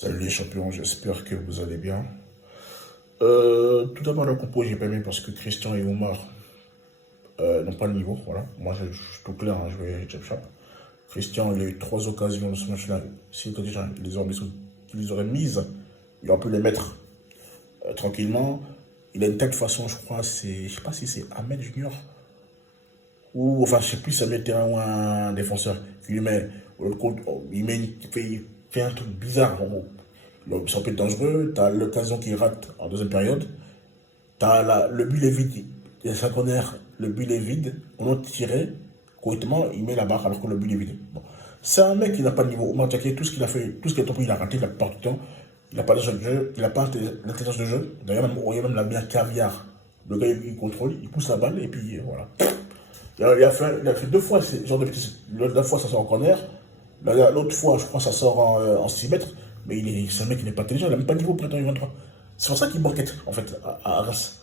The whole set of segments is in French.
Salut les champions, j'espère que vous allez bien. Tout d'abord, le compo, j'ai pas aimé parce que Christian et Omar n'ont pas le niveau. Voilà. Moi, je suis tout clair, hein, je vais chap chap. Christian, il a eu trois occasions dans ce match-là. Si déjà, il les aurait mises, il aurait pu les mettre tranquillement. Il a une telle façon, je crois, je sais pas si c'est Ahmed Junior ou, enfin, je sais plus si c'est un milieu de terrain ou un défenseur qui lui met, il fait un truc bizarre en gros. Ça peut être dangereux, tu as l'occasion qu'il rate en deuxième période. Le but est vide, il y a 5 corners, le but est vide, on a tiré, correctement, il met la barre alors que le but est vide. Bon. C'est un mec qui n'a pas de niveau. Omar Diaké, tout ce qu'il a fait, tout ce qu'il a compris, il a raté la plupart du temps. Il n'a pas de jeu, il n'a pas l'intelligence de jeu. D'ailleurs, même, on voyait même la bien caviar. Le gars, il contrôle, il pousse la balle et puis voilà. Il a fait deux fois, genre de petits, la fois ça sort en corner, l'autre fois, je crois, ça sort en 6 mètres. Mais c'est un mec qui n'est pas intelligent, il n'a même pas de niveau pour être en U23. C'est pour ça qu'il banquette, en fait, à Reims.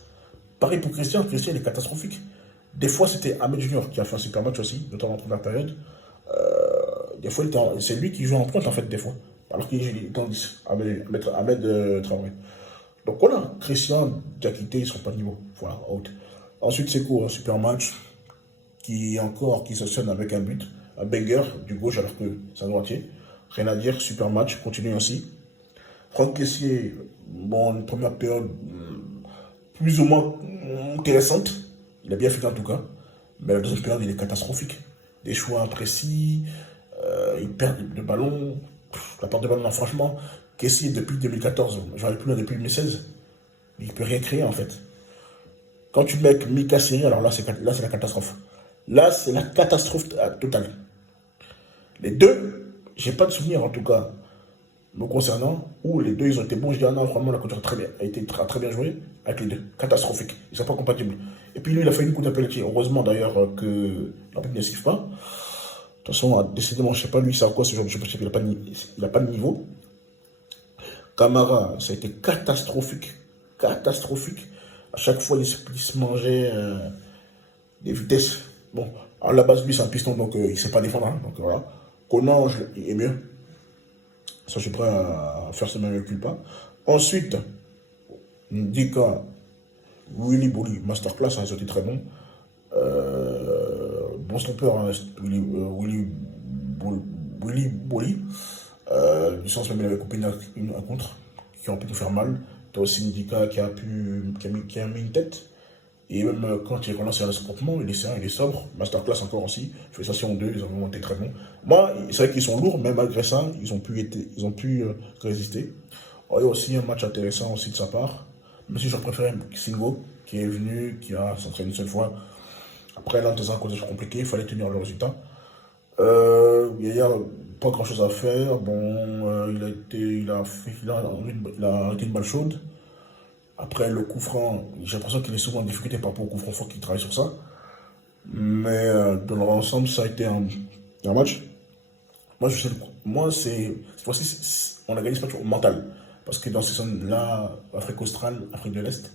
Pareil pour Christian, Christian il est catastrophique. Des fois, c'était Ahmed Junior qui a fait un super match aussi, notamment en première période. Des fois, c'est lui qui joue en pointe, en fait, des fois. Alors qu'il est en 10, Ahmed Traoré. Donc voilà, Christian, Diakité, ils ne sont pas de niveau. Voilà, out. Ensuite, c'est quoi un super match qui se sonne avec un but, un banger du gauche alors que c'est un droitier. Rien à dire, super match, continue ainsi. Franck Kessié, bon, une première période plus ou moins intéressante. Il a bien fait en tout cas. Mais la deuxième période, il est catastrophique. Des choix imprécis, il perd le ballon. La perte de ballon, là, franchement, Kessié depuis 2014, j'en ai plus là depuis 2016, il ne peut rien créer en fait. Quand tu mets Mika Seri, alors là, c'est la catastrophe. Là, c'est la catastrophe totale. Les deux, j'ai pas de souvenir en tout cas me concernant, où les deux ils ont été bons. Je dis, ah non, vraiment, la couture a été très bien jouée avec les deux. Catastrophique. Ils sont pas compatibles. Et puis lui, il a fait une coup de penalty. Heureusement d'ailleurs que l'arbitre ne siffle pas. De toute façon, décidément, je sais pas lui, c'est à quoi ce genre de choses. Il a pas de niveau. Camara, ça a été catastrophique. Catastrophique. À chaque fois, il se mangeait des vitesses. Bon, à la base, lui, c'est un piston, donc il ne sait pas défendre. Hein, donc voilà. Conan est mieux. Ça, je suis prêt à faire ce même culpa. Ensuite, Ndika, Willy Bolly, masterclass, hein, c'était très bon. Bon stopper, hein, Willy Bolly. Du sens même, il avait coupé un contre qui aurait pu nous faire mal. Tu as aussi Ndika qui a mis une tête. Et même quand il relancé un escroquement, il est sain, il est sobre. Masterclass encore aussi. Félicitations aux deux, ils ont vraiment été très bons. Moi, c'est vrai qu'ils sont lourds, mais malgré ça, ils ont pu résister. Oh, il y a aussi un match intéressant aussi de sa part. Même si j'aurais préféré Singo, qui est venu, qui a s'entraîné une seule fois. Après, là, dans un contexte compliqué, il fallait tenir le résultat. Il n'y a pas grand chose à faire. Bon, il a arrêté une balle chaude. Après, le coup franc, j'ai l'impression qu'il est souvent en difficulté par rapport au coup franc, faut qu'il travaille sur ça. Mais dans l'ensemble, ça a été un match. Moi, je sais, moi, cette fois-ci, on a gagné ce match au mental. Parce que dans ces zones-là, Afrique australe, Afrique de l'Est,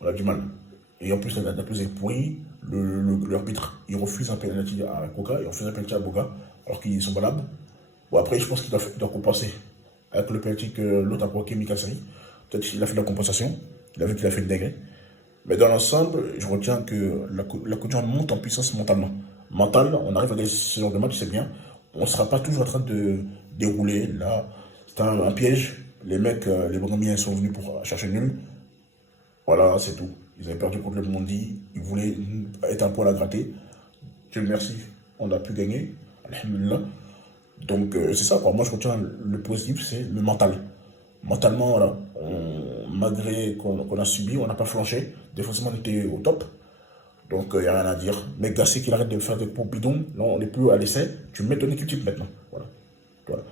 on a du mal. Et en plus, la plus est pourrie. L'arbitre, il refuse un penalty à Koka, il refuse un penalty à Boga, alors qu'ils sont valables. Bon, après, je pense qu'il doit compenser avec le penalty que l'autre a provoqué, Mika Seri. Peut-être qu'il a fait de la compensation. Il a vu qu'il a fait une dinguerie. Mais dans l'ensemble, je retiens que la couture monte en puissance mentalement. Mental, on arrive à gagner ce genre de match, c'est bien. On ne sera pas toujours en train de dérouler. Là, c'est un piège. Les mecs, les Bogomiens sont venus pour chercher nul. Voilà, c'est tout. Ils avaient perdu contre le Mondi. Ils voulaient être un poil à gratter. Dieu merci, on a pu gagner. Alhamdulillah. Donc, c'est ça, quoi. Moi, je retiens le positif, c'est le mental. Mentalement, voilà, malgré qu'on a subi, on n'a pas flanché. Défensivement, on était au top. Donc, il n'y a rien à dire. Mais Gassé qu'il arrête de faire des pots bidons, non, on n'est plus à l'essai. Tu mets ton équipe type maintenant. Voilà. Voilà.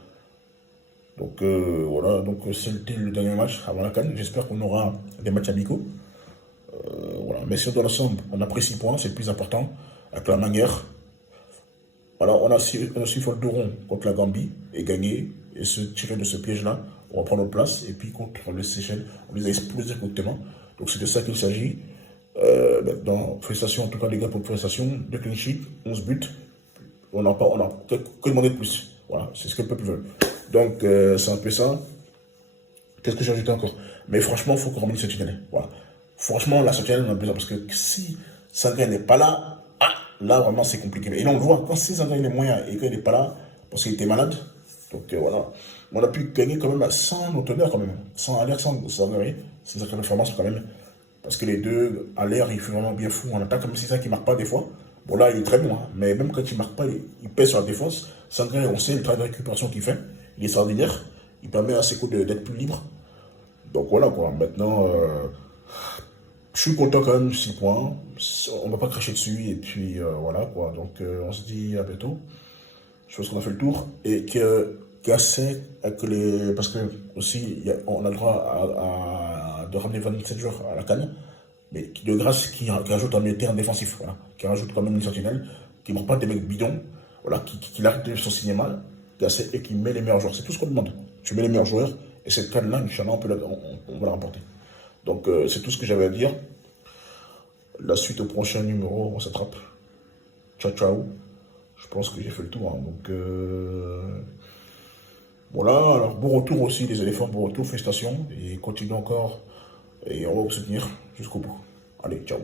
Donc, voilà. Donc, c'était le dernier match avant la CAN. J'espère qu'on aura des matchs amicaux. Voilà. Mais sur dans l'ensemble, on a pris 6 points, c'est le plus important. Avec la manière. Voilà, on a su faire le dos rond contre la Gambie et gagner et se tirer de ce piège-là. On va prendre notre place et puis contre les Seychelles, on les a explosés correctement. Donc c'est de ça qu'il s'agit. Maintenant, félicitations en tout cas les gars pour une prestation. 2 clean sheets, 11 buts. On a que demander de plus. Voilà, c'est ce que le peuple veut. Donc c'est un peu ça. Qu'est-ce que j'ai ajouté encore? Mais franchement, il faut qu'on ramène Sentinelle. Voilà. Franchement, la Sentinelle, on a besoin parce que si Sangaré n'est pas là, ah, là vraiment c'est compliqué. Et là, on le voit, quand si Sangaré est moyen et qu'il n'est pas là, parce qu'il était malade, donc voilà. On a pu gagner quand même sans notre honneur, quand même. Sans aller, sans Sangaré. C'est une sacrée performance quand même. Parce que les deux, à l'air, il fait vraiment bien fou en attaque, même si c'est ça qui ne marque pas des fois. Bon, là, il est très bon, hein. Mais même quand il ne marque pas, il pèse sur la défense. Sangaré, on sait le travail de récupération qu'il fait. Il est extraordinaire. Il permet à ses coups d'être plus libre. Donc voilà quoi. Maintenant, je suis content quand même, 6 points. On va pas cracher dessus. Et puis voilà quoi. Donc on se dit à bientôt. Je pense qu'on a fait le tour. Et que Gasset, parce que aussi, on a le droit de ramener 27 joueurs à la canne. Mais de grâce qui rajoute un militaire défensif. Voilà. Qui rajoute quand même une sentinelle. Qui ne prend pas des mecs bidons. Voilà. Qui arrête de son cinéma. Gasset et qui met les meilleurs joueurs. C'est tout ce qu'on demande. Tu mets les meilleurs joueurs. Et cette canne-là, Inch'Allah, on va la remporter. Donc, c'est tout ce que j'avais à dire. La suite au prochain numéro, on s'attrape. Ciao, ciao. Je pense que j'ai fait le tour. Hein. Donc, voilà. Alors, bon retour aussi, les éléphants. Bon retour, félicitations. Et continue encore. Et on va vous soutenir jusqu'au bout. Allez, ciao.